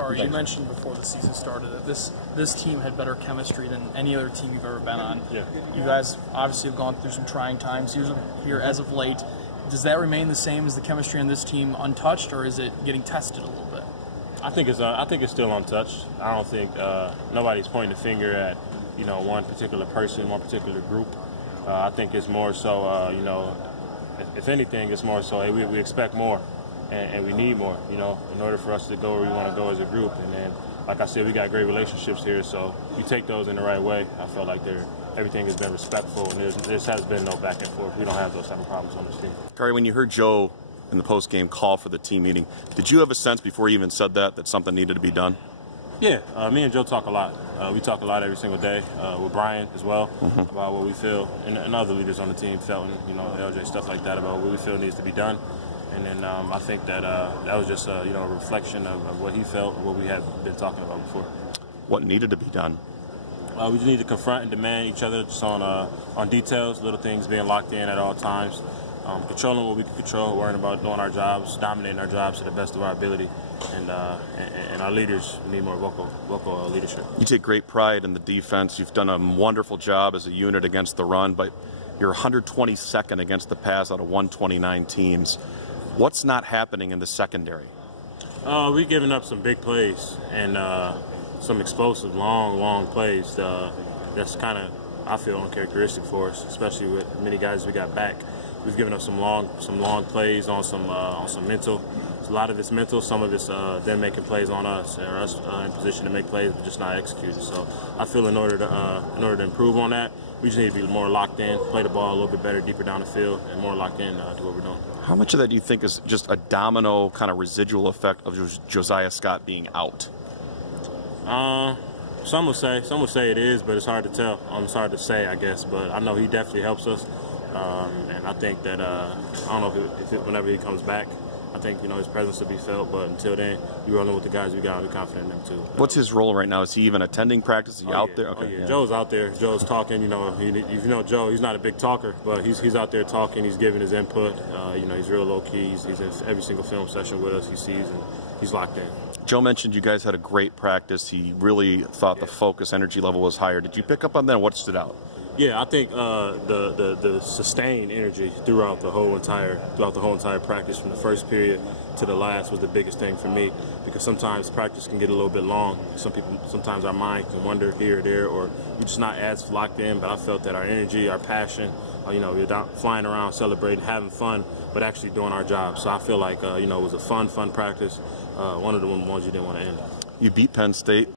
Khari, you mentioned before the season started that this team had better chemistry than any other team you've ever been on. Yeah. You guys obviously have gone through some trying times here as of late. Does that remain the same? Is the chemistry on this team untouched, or is it getting tested a little bit? I think it's still untouched. I don't think nobody's pointing the finger at one particular person, one particular group. I think it's more so if anything, it's more so hey, we expect more. And we need more, in order for us to go where we want to go as a group. And then, like I said, we got great relationships here, so you take those in the right way. I felt like everything has been respectful, and there has been no back and forth. We don't have those type of problems on this team. Khari, when you heard Joe in the post-game call for the team meeting, did you have a sense before he even said that something needed to be done? Yeah, me and Joe talk a lot. We talk a lot every single day with Brian as well about what we feel, and other leaders on the team, Felton, LJ, stuff like that, about what we feel needs to be done. And then I think that was just a reflection of what he felt, what we had been talking about before. What needed to be done? We just need to confront and demand each other just on details, little things being locked in at all times, controlling what we can control, worrying about doing our jobs, dominating our jobs to the best of our ability, and our leaders need more vocal leadership. You take great pride in the defense. You've done a wonderful job as a unit against the run, but you're 122nd against the pass out of 129 teams. What's not happening in the secondary? We're giving up some big plays and some explosive, long plays. That's kind of, I feel, uncharacteristic for us, especially with many guys we got back. We've given up some long plays on some mental. A lot of it's mental. Some of it's them making plays on us, or us in position to make plays, but just not executing. So I feel in order to improve on that, we just need to be more locked in, play the ball a little bit better, deeper down the field, and more locked in to what we're doing. How much of that do you think is just a domino kind of residual effect of Josiah Scott being out? Some would say it is, but it's hard to tell. It's hard to say, I guess. But I know he definitely helps us, and I think that I don't know if whenever he comes back, I think his presence will be felt. But until then, we rolling with the guys we got. And we're confident in them too. What's his role right now? Is he even attending practice? Is he out there? Okay, yeah. Joe's out there. Joe's talking. Joe. He's not a big talker, but he's out there talking. He's giving his input. He's real low key. He's in every single film session with us. He sees and he's locked in. Joe mentioned you guys had a great practice. He really thought the focus, energy level was higher. Did you pick up on that? What stood out? Yeah, I think the sustained energy throughout the whole entire practice, from the first period to the last, was the biggest thing for me, because sometimes practice can get a little bit long. Sometimes our mind can wander here or there, or we're just not as locked in. But I felt that our energy, our passion, we're not flying around, celebrating, having fun, but actually doing our job. So I feel like it was a fun practice. One of the ones you didn't want to end. You beat Penn State.